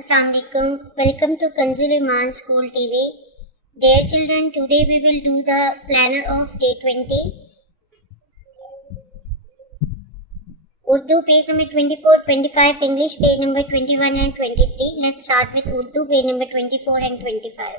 Assalamualaikum. Welcome to Kanzuliman School TV. Dear children, today we will do the planner of day 20. Urdu page number 24, 25, English page number 21 and 23. Let's start with Urdu page number 24 and 25.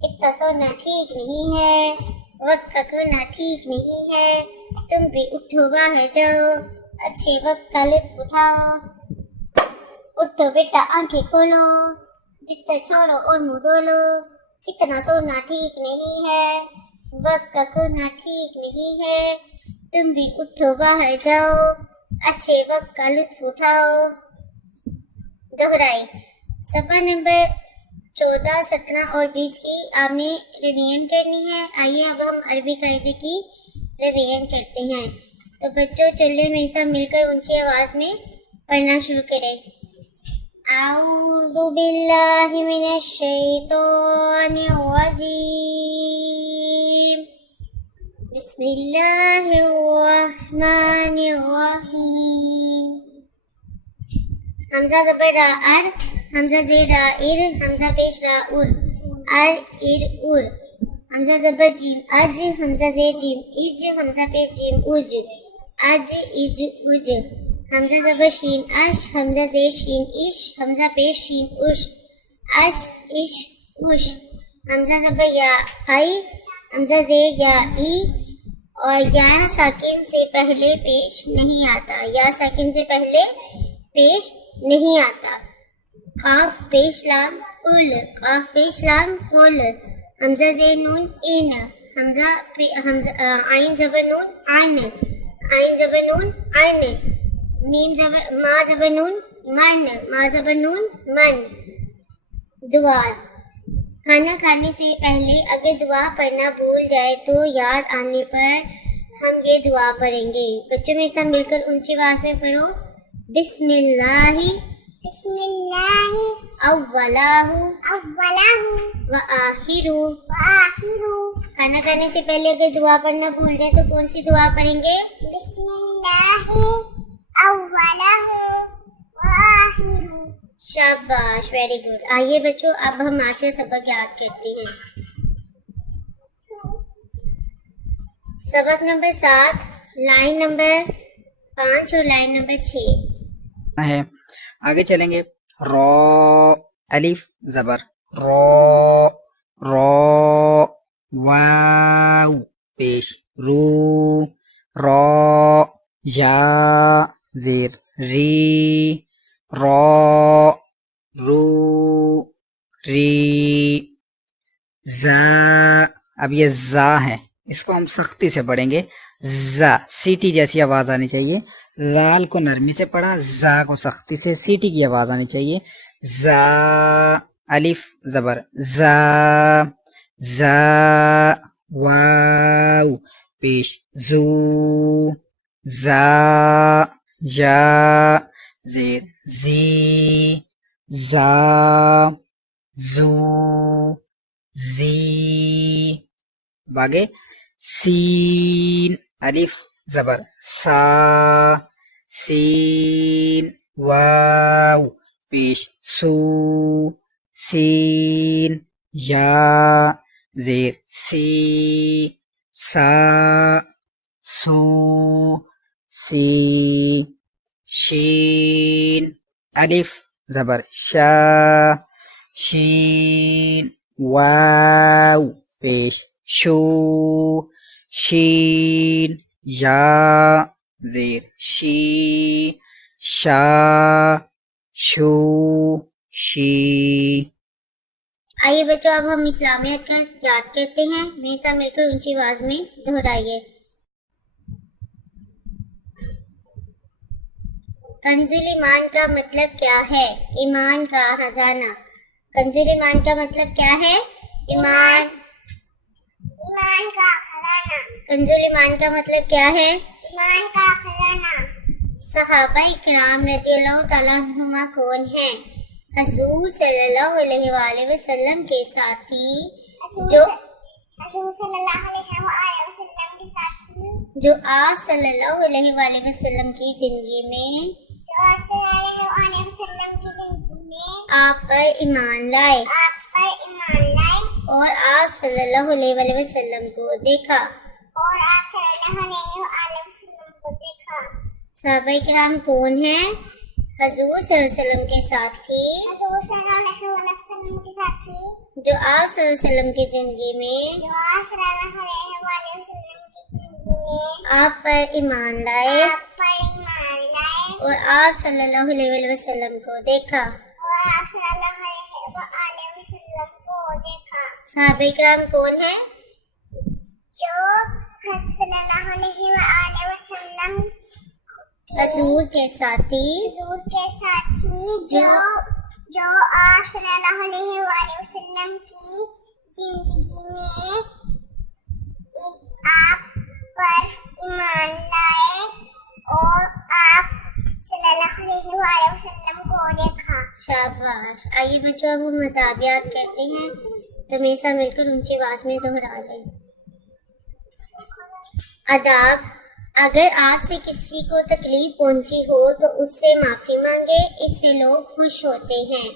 اتنا سونا ٹھیک نہیں ہے، وقت کا کھونا ٹھیک نہیں ہے، تم بھی اٹھو باہر جاؤ، اچھے وقت کا لطف اٹھاؤ، اٹھو بیٹا آنکھیں کھولو، بستر چھوڑو اور منہ دھولو، اتنا سونا ٹھیک نہیں ہے، وقت کا کھونا ٹھیک نہیں ہے، تم بھی اٹھو باہر جاؤ، اچھے وقت کا لطف اٹھاؤ۔ دہرائی صفحہ نمبر 14، 17 اور 20 کی آپ نے ریویژن کرنی ہے۔ آئیے اب ہم عربی قاعدے کی ریویژن کرتے ہیں۔ تو بچوں چلیے میرے ساتھ مل کر اونچی آواز میں پڑھنا شروع کریں۔ اعوذ باللہ من الشیطان الرجیم، بسم اللہ الرحمن الرحیم۔ حمزہ زبر را ار، حمزہ زیر را ار، حمزہ پیش را ار، ار ار ار، حمزہ زبر جیم اج، حمزہ زیر جیم اج، حمزہ پیش جیم اج، اج اج اج، حمزہ زبر شین اش، حمزہ زیر شین اش، حمزہ پیش شین اش، اش اش اش، حمزہ زبر یا آئی، حمزہ زیر یا ای، اور یا ساکن سے پہلے پیش نہیں آتا، یا ساکن سے پہلے پیش نہیں آتا۔ قاف پیش لام اول، قاف پیش لام قول، حمزہ زیر نون ان، حمزہ عین زبر نون عن، عین زبر نون عن، میم زبر ما زبر نون من، ما زبر نون من۔ دعا، کھانا کھانے سے پہلے اگر دعا پڑھنا بھول جائے تو یاد آنے پر ہم یہ دعا پڑھیں گے۔ بچوں میرے ساتھ مل کر اونچی آواز میں پڑھو۔ بسم اللہ، بسم اللہ، اولہ، اولہ، وآخر، وآخر۔ کھانا کھانے سے پہلے اگر دعا پڑھنا بھول جائے تو کون سی دعا پڑھیں گے؟ بسم اللہ، اولہ، وآخر۔ شاباش، ویری گڈ۔ آئیے بچوں اب ہم آج کا سبق یاد کرتے ہیں۔ سبق نمبر 7، لائن نمبر 5 اور لائن نمبر 6 ہے۔ آگے چلیں گے۔ رو، الف زبر رو، رو، واو پیش رو، رو، یا زیر ری، رو، رو، ری، زا۔ اب یہ زا ہے، اس کو ہم سختی سے پڑھیں گے۔ زا، سیٹی جیسی آواز آنی چاہیے۔ زال کو نرمی سے پڑھا، زا کو سختی سے، سیٹی کی آواز آنی چاہیے۔ زا، الف زبر زا، زا، واو پیش زو، زا، یا زیر زی، زا، زو، زی۔ باگے سین، الف زبر سا، سین، واو پیش سو، سین، یا زیر سی، سا، سو، سی۔ شین، الف زبر شا، شین، واو پیش شو، شین، یا زیر شی، شا، شو، شی۔ آئیے بچوں اب ہم اسلامیت کا یاد کرتے ہیں۔ میرے ساتھ مل کر اونچی آواز میں دہرائیے۔ کنزُل ایمان کا مطلب کیا ہے؟ ایمان کا خزانہ۔ کنزُل ایمان کا مطلب کیا ہے؟ ایمان، ایمان کا خزانہ۔ کنزُل ایمان کا مطلب کیا ہے؟ ایمان کا خزانہ۔ صحابہ اکرام رضی اللہ تعالیٰ عنہما کون ہیں؟ حضور صلی اللہ علیہ وآلہ وسلم کے ساتھی جو حضور صلی اللہ علیہ وآلہ وسلم کے ساتھی جو آپ صلی اللہ علیہ وآلہ وسلم کی زندگی میں آپ پر ایمان لائے اور آپ صلی اللہ علیہ وآلہ وسلم کو دیکھا۔ صحابہ کرام کون ہیں؟ حضور صلی اللہ علیہ وسلم کے ساتھی حضور صلی اللہ علیہ وسلم کے ساتھی جو آپ صلی اللہ علیہ وسلم کی زندگی میں جو آپ صلی اللہ علیہ وسلم کی زندگی میں آپ پر ایمان لائے آپ پر ایمان لائے اور آپ صلی اللہ علیہ وسلم کو دیکھا. اور آپ صلی اللہ علیہ وسلم کو دیکھا. صحابہ کرام کون ہیں؟ جو صلی اللہ علیہ وسلم حضور کے ساتھی حضور کے ساتھی جو آپ صلی اللہ علیہ وسلم کی زندگی میں آپ پر ایمان لائے اور آپ صلی اللہ علیہ وسلم کو دیکھا. شاباش. آئیے بچوں اب ہم مطابعات کہتے ہیں تو میرے ساتھ مل کر اونچی آواز میں دہرا لیں. آداب. اگر آپ سے کسی کو تکلیف پہنچی ہو تو اس سے معافی مانگے، اس سے لوگ خوش ہوتے ہیں.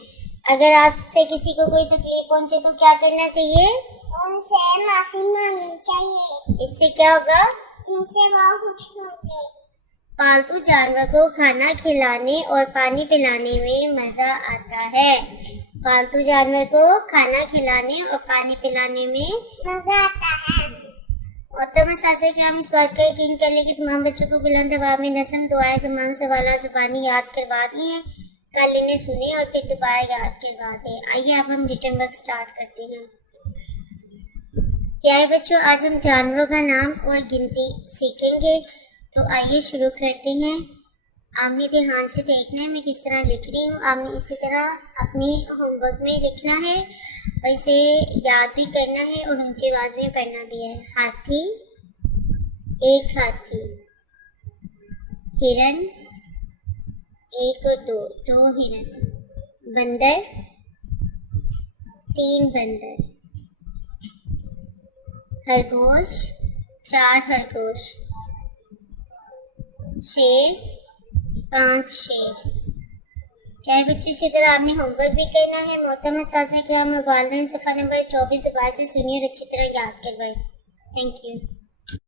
اگر آپ سے کسی کو کوئی تکلیف پہنچے تو کیا کرنا چاہیے؟ ان سے معافی مانگنی چاہیے. اس سے کیا ہوگا؟ ان سے وہ خوش ہوں گے. پالتو جانور کو کھانا کھلانے اور پانی پلانے میں مزہ آتا ہے. پالتو جانور کو کھانا کھلانے اور پانی پلانے میں مزہ آتا ہے. اور تمام اساتذہ کرام اس بات کا یقین کر لیں کہ تمام بچوں کو بلند آواز میں نظم دعائیں تمام سوالات زبانی یاد کروا دی ہیں. کل انہیں سنیں اور پھر دوبارہ یاد کروا دیں. آئیے اب ہم ریٹن ورک سٹارٹ کرتے ہیں. پیارے بچوں، آج ہم جانوروں کا نام اور گنتی سیکھیں گے. تو آئیے شروع کرتے ہیں. آپ نے دھیان سے دیکھنا ہے میں کس طرح لکھ رہی ہوں. آپ نے اسی طرح اپنی ہوم ورک میں لکھنا ہے اور اسے یاد بھی کرنا ہے اور اونچی آواز میں پڑھنا بھی ہے. ہاتھی، ایک ہاتھی. ہرن، ایک اور دو ہرن. بندر، 3 بندر. خرگوش، 4 خرگوش. شیر، 5 شیر. کیا بچے اسی طرح آپ نے ہوم ورک بھی کرنا ہے. محترم اساتذہ کرام اور والدین صفحہ نمبر 24 دوبارہ سے سنیے اور اچھی طرح یاد کروائیں. Thank you.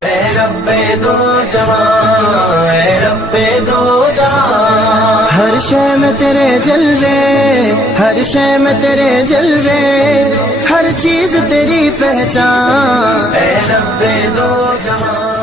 اے رب دو جہاں، اے رب دو جہاں، ہر شے میں تیرے جلوے، ہر شے میں تیرے جلوے، ہر چیز تیری پہچان. اے رب دو جہاں.